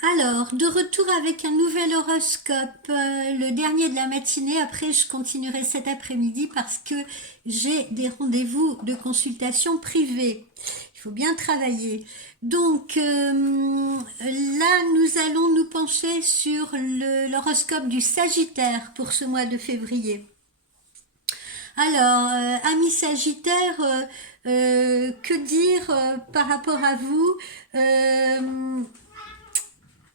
Alors, de retour avec un nouvel horoscope, le dernier de la matinée. Après, je continuerai cet après-midi parce que j'ai des rendez-vous de consultation privée. Il faut bien travailler. Donc, là, nous allons nous pencher sur l'horoscope du Sagittaire pour ce mois de février. Alors, amis Sagittaire, que dire par rapport à vous? Euh,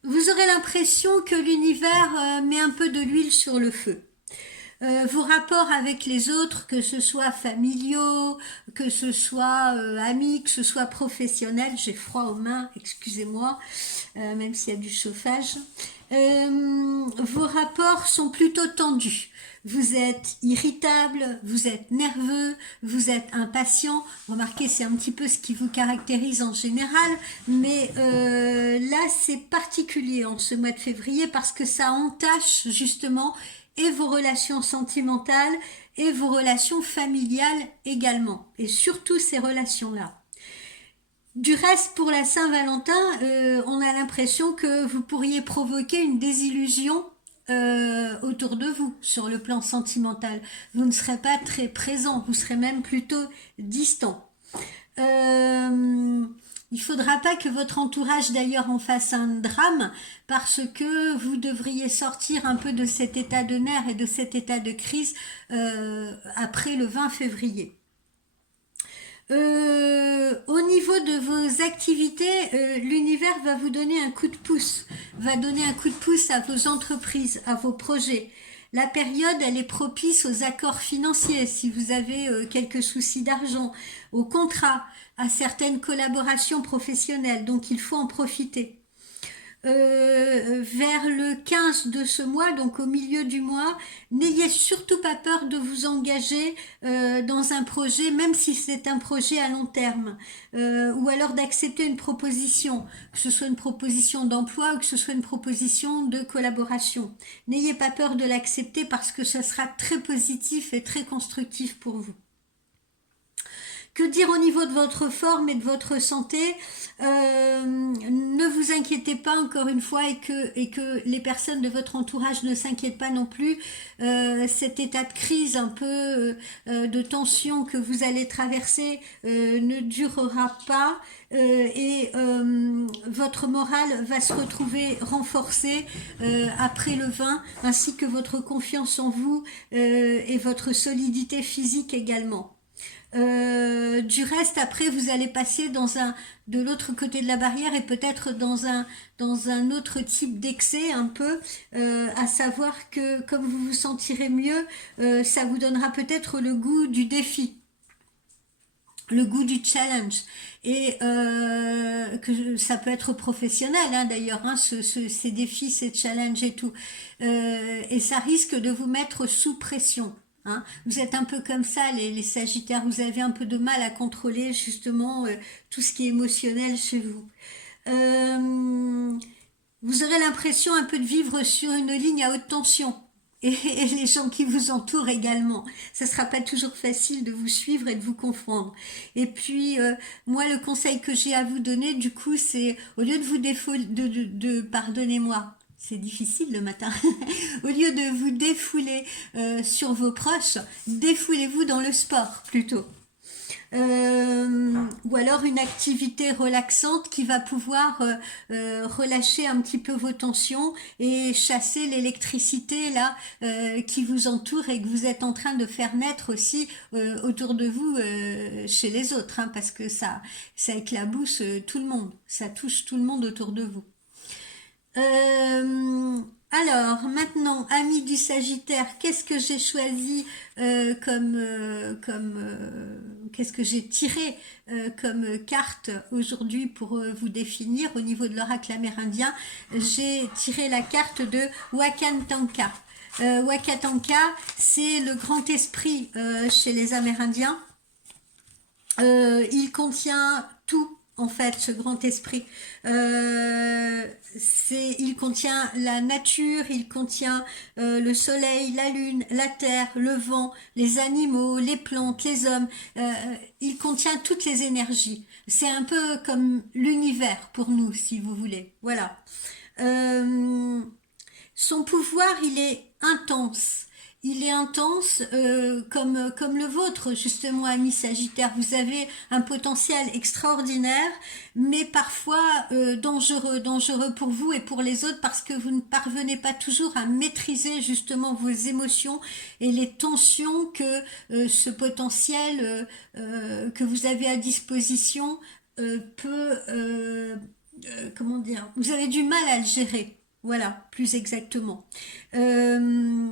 Vous aurez l'impression que l'univers met un peu de l'huile sur le feu. Vos rapports avec les autres, que ce soit familiaux, que ce soit amis, que ce soit professionnels, j'ai froid aux mains, excusez-moi, même s'il y a du chauffage. Vos rapports sont plutôt tendus. Vous êtes irritable, vous êtes nerveux, vous êtes impatient. Remarquez, c'est un petit peu ce qui vous caractérise en général, mais là, c'est particulier en ce mois de février parce que ça entache justement et vos relations sentimentales et vos relations familiales également, et surtout ces relations-là. Du reste, pour la Saint-Valentin, on a l'impression que vous pourriez provoquer une désillusion autour de vous sur le plan sentimental. Vous ne serez pas très présent, vous serez même plutôt distant. Euh, il faudra pas que votre entourage d'ailleurs en fasse un drame parce que vous devriez sortir un peu de cet état de nerfs et de cet état de crise après le 20 février. Au niveau de vos activités, l'univers va vous donner un coup de pouce, va donner un coup de pouce à vos entreprises, à vos projets. La période, elle est propice aux accords financiers, si vous avez quelques soucis d'argent, aux contrats, à certaines collaborations professionnelles, donc il faut en profiter. Vers le 15 de ce mois, donc au milieu du mois, n'ayez surtout pas peur de vous engager dans un projet, même si c'est un projet à long terme, ou alors d'accepter une proposition, que ce soit une proposition d'emploi ou que ce soit une proposition de collaboration. N'ayez pas peur de l'accepter parce que ce sera très positif et très constructif pour vous. Que dire au niveau de votre forme et de votre santé? Ne vous inquiétez pas encore une fois et que les personnes de votre entourage ne s'inquiètent pas non plus. Cet état de crise un peu de tension que vous allez traverser ne durera pas et votre morale va se retrouver renforcée après le 20 ainsi que votre confiance en vous et votre solidité physique également. Du reste, après, vous allez passer de l'autre côté de la barrière et peut-être dans un autre type d'excès un peu, à savoir que comme vous vous sentirez mieux, ça vous donnera peut-être le goût du défi, le goût du challenge et que ça peut être professionnel hein, d'ailleurs hein, ces défis, ces challenges et tout et ça risque de vous mettre sous pression. Hein. Vous êtes un peu comme ça, les Sagittaires, vous avez un peu de mal à contrôler justement tout ce qui est émotionnel chez vous. Euh, Vous aurez l'impression un peu de vivre sur une ligne à haute tension. Et les gens qui vous entourent également. Ça sera pas toujours facile de vous suivre et de vous confondre. Et puis, moi, le conseil que j'ai à vous donner, du coup, c'est, au lieu de vous pardonnez-moi, c'est difficile le matin. Au lieu de vous défouler sur vos proches, défoulez-vous dans le sport plutôt. Ou alors une activité relaxante qui va pouvoir relâcher un petit peu vos tensions et chasser l'électricité là qui vous entoure et que vous êtes en train de faire naître aussi autour de vous chez les autres hein, parce que ça éclabousse tout le monde, ça touche tout le monde autour de vous. Euh, alors, maintenant, amis du Sagittaire, qu'est-ce que j'ai choisi qu'est-ce que j'ai tiré comme carte aujourd'hui pour vous définir au niveau de l'oracle amérindien? J'ai tiré la carte de Wakantanka. Wakatanka, c'est le grand esprit chez les Amérindiens. Il contient tout en fait, ce grand esprit. Il contient la nature, il contient le soleil, la lune, la terre, le vent, les animaux, les plantes, les hommes. Il contient toutes les énergies. C'est un peu comme l'univers pour nous, si vous voulez. Voilà. Son pouvoir, il est intense. Il est intense comme le vôtre, justement, ami Sagittaire. Vous avez un potentiel extraordinaire, mais parfois dangereux pour vous et pour les autres parce que vous ne parvenez pas toujours à maîtriser justement vos émotions et les tensions que ce potentiel que vous avez à disposition peut, comment dire, vous avez du mal à le gérer. Voilà, plus exactement. Euh,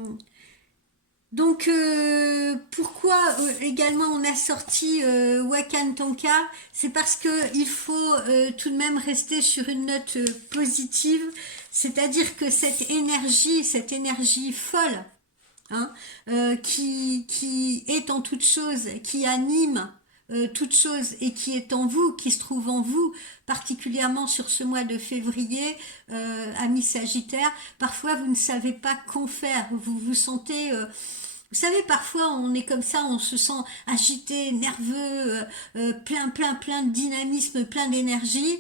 pourquoi également on a sorti Wakan Tanka, c'est parce que il faut tout de même rester sur une note positive, c'est-à-dire que cette énergie folle, hein, qui est en toute chose, qui anime toute chose et qui est en vous, qui se trouve en vous, particulièrement sur ce mois de février, amis Sagittaire, parfois vous ne savez pas qu'en faire, vous vous sentez vous savez, parfois on est comme ça, on se sent agité, nerveux, plein de dynamisme, plein d'énergie,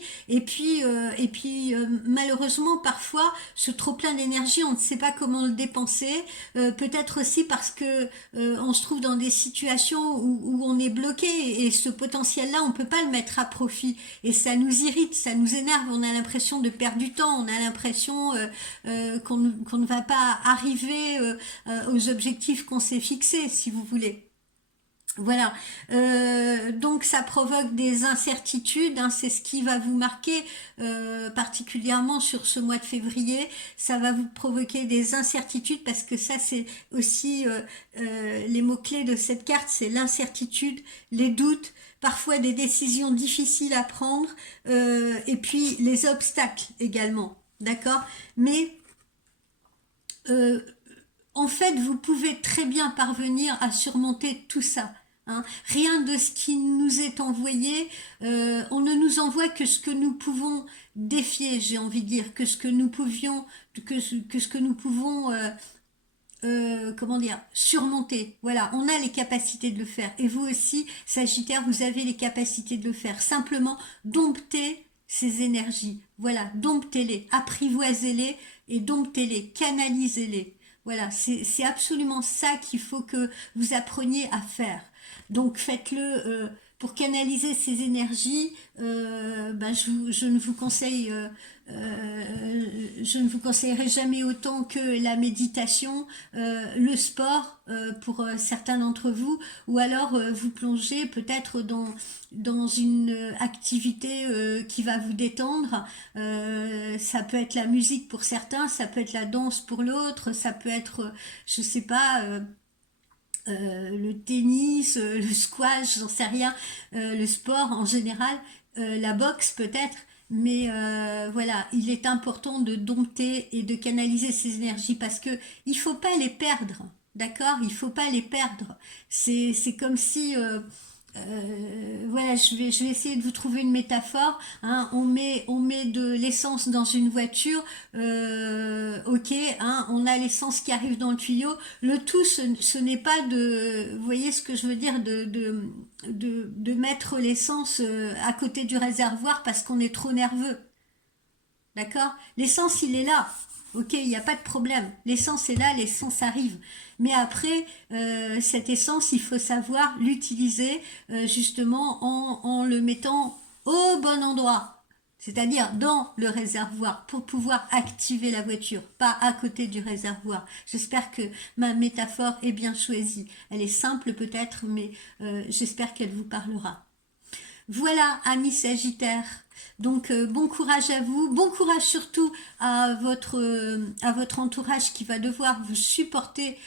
malheureusement parfois ce trop plein d'énergie, on ne sait pas comment le dépenser. Peut-être aussi parce que on se trouve dans des situations où on est bloqué et ce potentiel-là, on peut pas le mettre à profit et ça nous irrite, ça nous énerve. On a l'impression de perdre du temps, on a l'impression qu'on ne va pas arriver aux objectifs qu'on s'est fixés, si vous voulez. Voilà, donc ça provoque des incertitudes, hein, c'est ce qui va vous marquer particulièrement sur ce mois de février. Ça va vous provoquer des incertitudes parce que ça c'est aussi les mots-clés de cette carte, c'est l'incertitude, les doutes, parfois des décisions difficiles à prendre et puis les obstacles également, d'accord? Mais euh, en fait, vous pouvez très bien parvenir à surmonter tout ça. Hein. Rien de ce qui nous est envoyé, on ne nous envoie que ce que nous pouvons défier, j'ai envie de dire, que ce que nous pouvions, que ce que nous pouvons, comment dire, surmonter. Voilà, on a les capacités de le faire. Et vous aussi, Sagittaire, vous avez les capacités de le faire. Simplement, domptez ces énergies. Voilà, domptez-les, apprivoisez-les et domptez-les, canalisez-les. Voilà, c'est absolument ça qu'il faut que vous appreniez à faire. Donc faites-le pour canaliser ces énergies. Je ne vous conseille, je ne vous conseillerai jamais autant que la méditation, le sport pour certains d'entre vous, ou alors vous plonger peut-être dans une activité qui va vous détendre. Ça peut être la musique pour certains, ça peut être la danse pour l'autre, ça peut être, je sais pas. Le tennis, le squash, j'en sais rien, le sport en général, la boxe peut-être, mais voilà, il est important de dompter et de canaliser ces énergies parce que il faut pas les perdre, d'accord? Il faut pas les perdre. C'est comme si voilà, je vais essayer de vous trouver une métaphore. Hein. On met de l'essence dans une voiture. Ok, hein, on a l'essence qui arrive dans le tuyau. Le tout, ce n'est pas de, vous voyez ce que je veux dire, de mettre l'essence à côté du réservoir parce qu'on est trop nerveux. D'accord? L'essence, il est là. Ok, il n'y a pas de problème. L'essence est là, l'essence arrive. Mais après, cette essence, il faut savoir l'utiliser justement en le mettant au bon endroit. C'est-à-dire dans le réservoir pour pouvoir activer la voiture, pas à côté du réservoir. J'espère que ma métaphore est bien choisie. Elle est simple peut-être, mais j'espère qu'elle vous parlera. Voilà, amis Sagittaires. Donc bon courage à vous, bon courage surtout à votre entourage qui va devoir vous supporter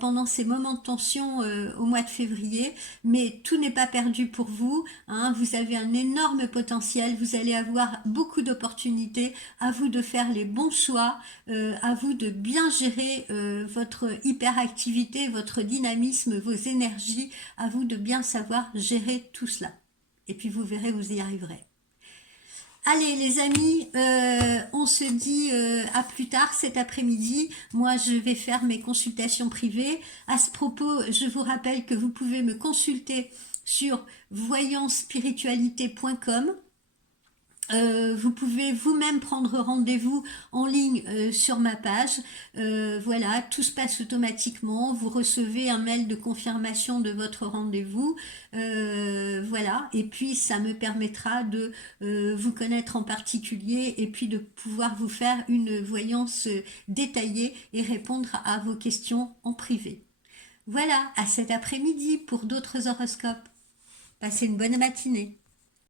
pendant ces moments de tension au mois de février. Mais tout n'est pas perdu pour vous. Hein, vous avez un énorme potentiel, vous allez avoir beaucoup d'opportunités. À vous de faire les bons choix, à vous de bien gérer votre hyperactivité, votre dynamisme, vos énergies. À vous de bien savoir gérer tout cela. Et puis vous verrez, vous y arriverez. Allez les amis, on se dit à plus tard cet après-midi. Moi je vais faire mes consultations privées. À ce propos, je vous rappelle que vous pouvez me consulter sur voyancespiritualité.com. Vous pouvez vous-même prendre rendez-vous en ligne sur ma page. Voilà, tout se passe automatiquement. Vous recevez un mail de confirmation de votre rendez-vous. Voilà, et puis ça me permettra de vous connaître en particulier et puis de pouvoir vous faire une voyance détaillée et répondre à vos questions en privé. Voilà, à cet après-midi pour d'autres horoscopes. Passez une bonne matinée.